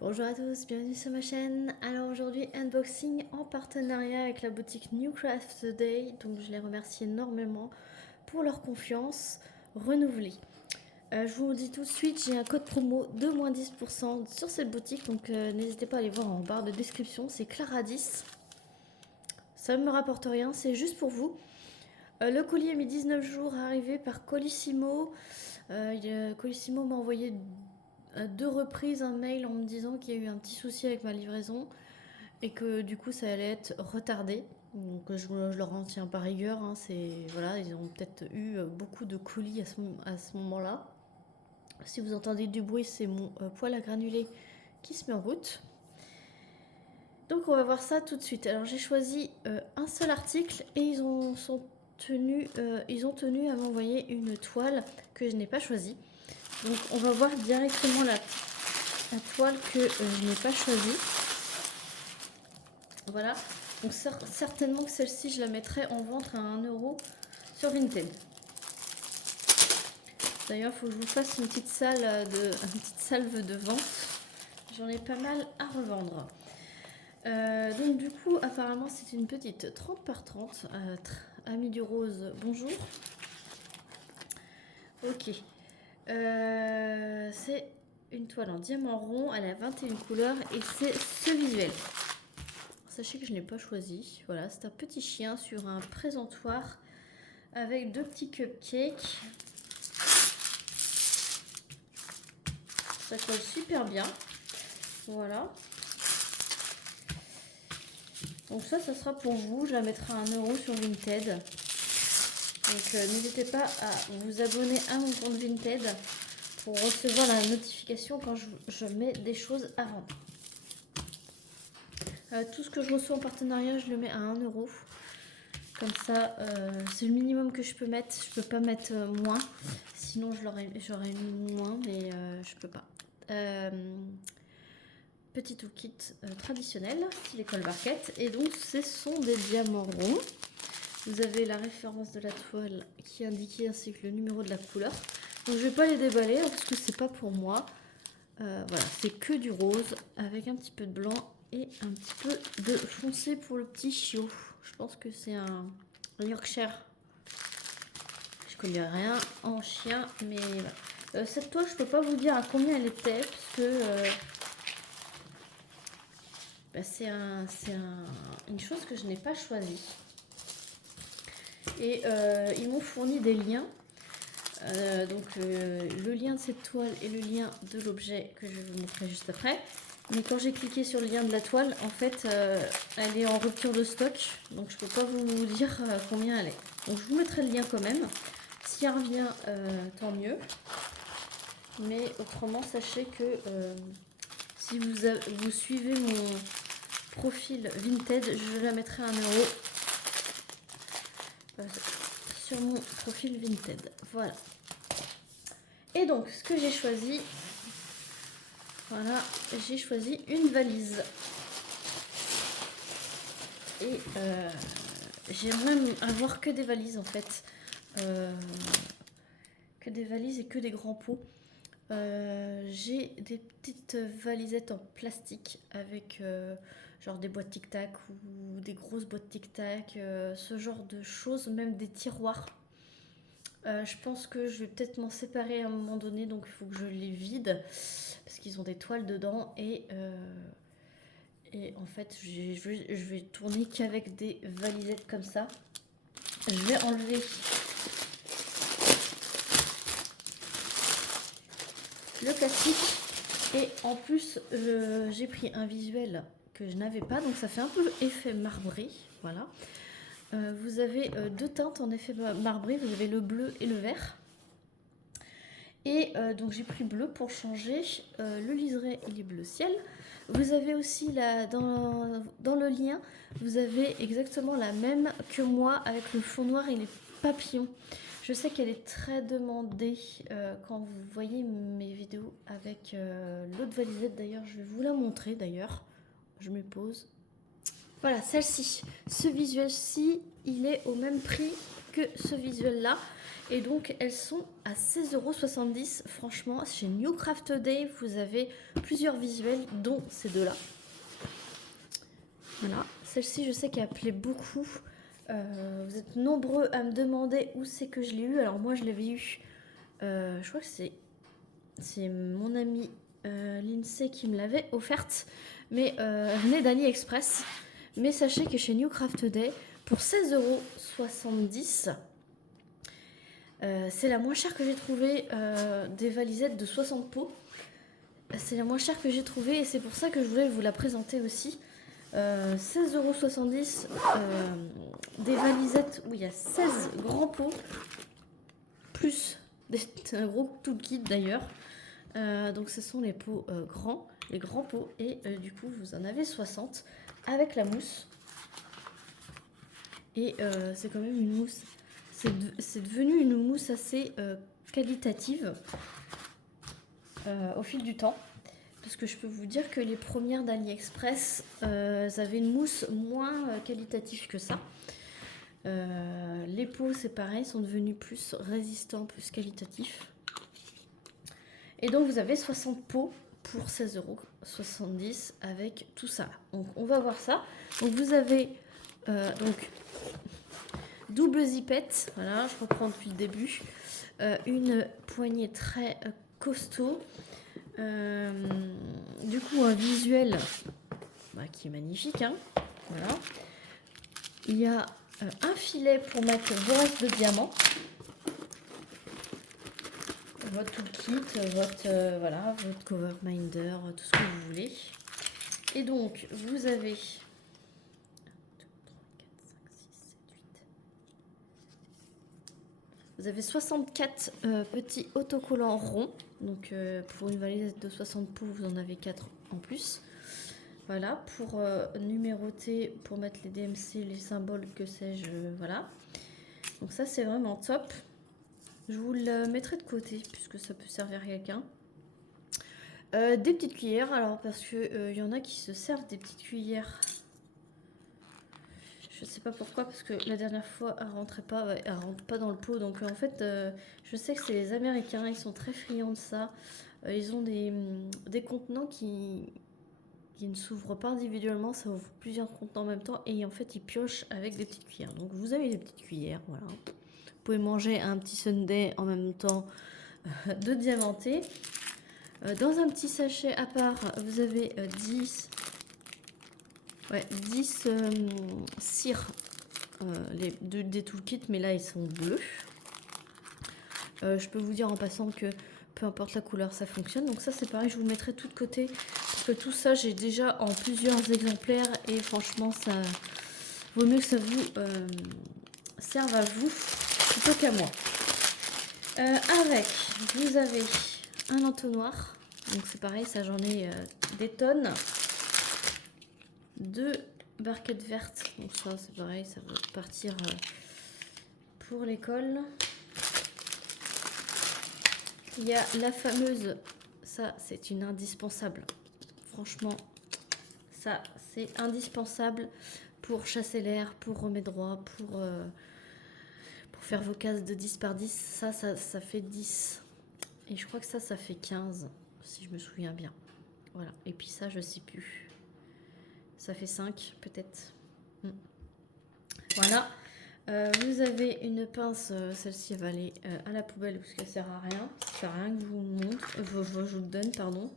Bonjour à tous, bienvenue sur ma chaîne. Alors aujourd'hui, unboxing en partenariat avec la boutique New Craft Today. Donc je les remercie énormément pour leur confiance renouvelée. Je vous dis tout de suite, j'ai un code promo de moins 10% sur cette boutique. Donc n'hésitez pas à aller voir en barre de description, c'est Clara10. Ça ne me rapporte rien, c'est juste pour vous. Le colis a mis 19 jours à arriver par Colissimo. Colissimo m'a envoyé à 2 reprises un mail en me disant qu'il y a eu un petit souci avec ma livraison et que du coup ça allait être retardé. Donc je leur en tiens par rigueur. Hein, voilà, ils ont peut-être eu beaucoup de colis à ce moment-là. Si vous entendez du bruit, c'est mon poêle à granulés qui se met en route. Donc on va voir ça tout de suite. Alors j'ai choisi un seul article et ils ont tenu à m'envoyer une toile que je n'ai pas choisie. Donc on va voir directement la toile que je n'ai pas choisie. Voilà. Donc certainement que celle-ci, je la mettrai en vente à 1 euro sur Vinted. D'ailleurs, il faut que je vous fasse une petite salve de vente. J'en ai pas mal à revendre. Donc du coup, apparemment, c'est une petite 30 par 30. Amis du rose, bonjour. Ok. C'est une toile en diamant rond. Elle a 21 couleurs et c'est ce visuel. Sachez que je n'ai pas choisi. Voilà, c'est un petit chien sur un présentoir avec 2 petits cupcakes. Ça colle super bien. Voilà. Donc ça sera pour vous. Je la mettrai à 1 euro sur Vinted. Donc n'hésitez pas à vous abonner à mon compte Vinted pour recevoir la notification quand je mets des choses à vendre. Tout ce que je reçois en partenariat, je le mets à 1 euro. Comme ça, c'est le minimum que je peux mettre. Je peux pas mettre moins. Sinon, j'aurais mis moins, mais je peux pas. Petit toolkit traditionnel, style école barquette. Et donc, ce sont des diamants ronds. Vous avez la référence de la toile qui est indiquée ainsi que le numéro de la couleur. Donc, je vais pas les déballer parce que c'est pas pour moi. Voilà, c'est que du rose avec un petit peu de blanc et un petit peu de foncé pour le petit chiot. Je pense que c'est un Yorkshire. Je connais rien en chien, mais voilà. Cette toile, je peux pas vous dire à combien elle était parce que c'est une chose que je n'ai pas choisie. Et ils m'ont fourni des liens. Donc le lien de cette toile et le lien de l'objet que je vais vous montrer juste après. Mais quand j'ai cliqué sur le lien de la toile, en fait, elle est en rupture de stock. Donc, je ne peux pas vous dire combien elle est. Donc, je vous mettrai le lien quand même. Si elle revient, tant mieux. Mais autrement, sachez que si vous suivez mon profil Vinted, je la mettrai à 1 euro sur mon profil Vinted. Voilà. Et donc, ce que j'ai choisi... Voilà, j'ai choisi une valise. Et j'aimerais avoir que des valises en fait. Que des valises et que des grands pots. J'ai des petites valisettes en plastique avec genre des boîtes tic-tac ou des grosses boîtes tic-tac, ce genre de choses, même des tiroirs. Je pense que je vais peut-être m'en séparer à un moment donné, donc il faut que je les vide parce qu'ils ont des toiles dedans et en fait je vais tourner qu'avec des valisettes comme ça. Je vais enlever le plastique et en plus j'ai pris un visuel que je n'avais pas, donc ça fait un peu effet marbré, voilà. Vous avez 2 teintes en effet marbré, vous avez le bleu et le vert. Et donc j'ai pris bleu pour changer. Le liseré, il est bleu ciel. Vous avez aussi dans le lien, vous avez exactement la même que moi avec le fond noir et les papillons. Je sais qu'elle est très demandée quand vous voyez mes vidéos avec l'autre valisette. D'ailleurs, je vais vous la montrer d'ailleurs. Je me pose. Voilà, celle-ci. Ce visuel-ci, il est au même prix que ce visuel-là. Et donc elles sont à 16,70 €. Franchement, chez New Craft Day, vous avez plusieurs visuels, dont ces deux-là. Voilà, celle-ci je sais qu'elle plaît beaucoup. Vous êtes nombreux à me demander où c'est que je l'ai eu. Alors moi je l'avais eu, je crois que c'est mon amie Lindsay qui me l'avait offerte. Mais elle venait d'AliExpress. Mais sachez que chez New Craft Day, pour 16,70 €, c'est la moins chère que j'ai trouvée des valisettes de 60 pots. C'est la moins chère que j'ai trouvée et c'est pour ça que je voulais vous la présenter aussi. 16,70 €, des valisettes où il y a 16 grands pots, plus un gros toolkit d'ailleurs. Donc ce sont les pots grands, les grands pots, et du coup vous en avez 60 avec la mousse. Et c'est quand même une mousse, c'est devenu une mousse assez qualitative au fil du temps. Parce que je peux vous dire que les premières d'AliExpress, avaient une mousse moins qualitative que ça. Les pots, c'est pareil, sont devenus plus résistants, plus qualitatifs. Et donc vous avez 60 pots pour 16,70 € avec tout ça. Donc on va voir ça. Donc vous avez donc double zipette, voilà, je reprends depuis le début, une poignée très costaud, du coup un visuel qui est magnifique, hein, voilà. Il y a un filet pour mettre vos restes de diamants, votre toolkit, votre cover minder, tout ce que vous voulez. Et donc vous avez 64 petits autocollants ronds. Donc pour une valise de 60 pots, vous en avez 4 en plus. Voilà, pour numéroter, pour mettre les DMC, les symboles, que sais-je, voilà. Donc ça, c'est vraiment top. Je vous le mettrai de côté, puisque ça peut servir à quelqu'un. Des petites cuillères, alors parce que y en a qui se servent des petites cuillères. Je sais pas pourquoi, parce que la dernière fois, elle rentre pas dans le pot. Donc en fait, je sais que c'est les Américains, ils sont très friands de ça. Ils ont des contenants qui ne s'ouvrent pas individuellement, ça ouvre plusieurs contenants en même temps. Et en fait, ils piochent avec des petites cuillères. Donc vous avez des petites cuillères, voilà. Vous pouvez manger un petit sundae en même temps de diamanté. Dans un petit sachet à part, vous avez 10 cires, des toolkits, mais là ils sont bleus. Je peux vous dire en passant que peu importe la couleur, ça fonctionne. Donc ça c'est pareil, je vous mettrai tout de côté, parce que tout ça j'ai déjà en plusieurs exemplaires et franchement ça vaut mieux que ça vous serve à vous plutôt qu'à moi. Avec, vous avez un entonnoir, donc c'est pareil, ça j'en ai des tonnes. 2 barquettes vertes, donc ça c'est pareil, ça va partir pour l'école. Il y a la fameuse, ça c'est une indispensable, franchement ça c'est indispensable pour chasser l'air, pour remettre droit, pour faire vos cases de 10 par 10, ça fait 10. Et je crois que ça fait 15, si je me souviens bien. Voilà, et puis ça, je sais plus. Ça fait 5, peut-être. Voilà. Vous avez une pince, celle-ci va aller à la poubelle parce qu'elle sert à rien. Ça sert à rien que je vous montre, je vous le donne, pardon.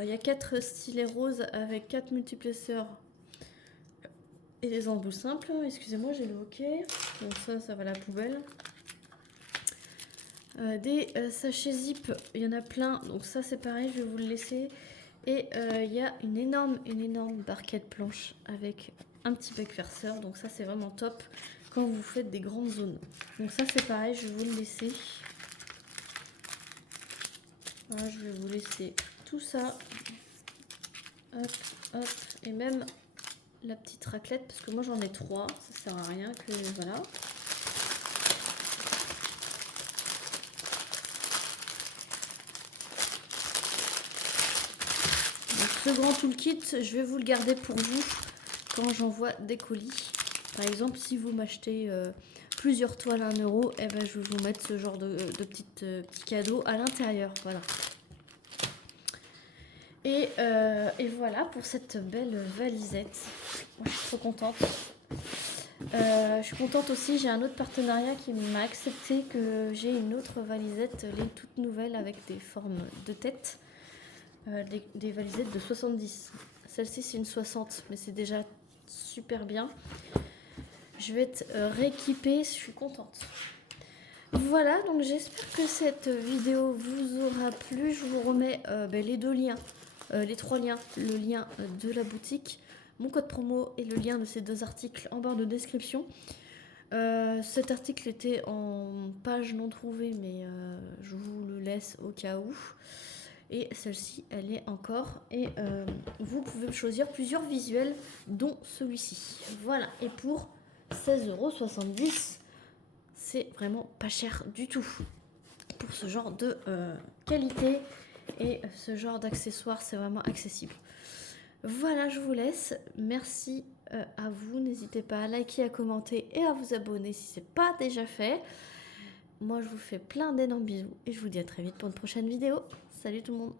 Il y a 4 stylets roses avec 4 multiplesseurs et des embouts simples. Excusez-moi, j'ai le hockey. Donc ça va à la poubelle. Des sachets zip, il y en a plein. Donc ça c'est pareil, je vais vous le laisser. Et il y a une énorme barquette planche avec un petit bec farceur. Donc ça c'est vraiment top quand vous faites des grandes zones. Donc ça c'est pareil, je vais vous le laisser. Voilà, je vais vous laisser tout ça. Hop, hop. Et même la petite raclette, parce que moi j'en ai 3. Ça sert à rien que... Voilà. Donc ce grand toolkit, je vais vous le garder pour vous quand j'envoie des colis. Par exemple, si vous m'achetez plusieurs toiles à 1 euro, et ben je vais vous mettre ce genre de petits cadeaux à l'intérieur. Voilà. Et voilà pour cette belle valisette. Moi, je suis trop contente. Je suis contente aussi, j'ai un autre partenariat qui m'a accepté que j'ai une autre valisette, les toutes nouvelles avec des formes de tête. Des valisettes de 70. Celle-ci c'est une 60, mais c'est déjà super bien. Je vais être rééquipée, je suis contente. Voilà, donc j'espère que cette vidéo vous aura plu. Je vous remets les 2 liens, les 3 liens, le lien de la boutique, mon code promo et le lien de ces 2 articles en barre de description. Cet article était en page non trouvée, mais je vous le laisse au cas où. Et celle-ci, elle est encore. Et vous pouvez choisir plusieurs visuels, dont celui-ci. Voilà, et pour 16,70 €, c'est vraiment pas cher du tout. Pour ce genre de qualité et ce genre d'accessoires, c'est vraiment accessible. Voilà, je vous laisse. Merci à vous. N'hésitez pas à liker, à commenter et à vous abonner si ce n'est pas déjà fait. Moi, je vous fais plein d'énormes bisous et je vous dis à très vite pour une prochaine vidéo. Salut tout le monde!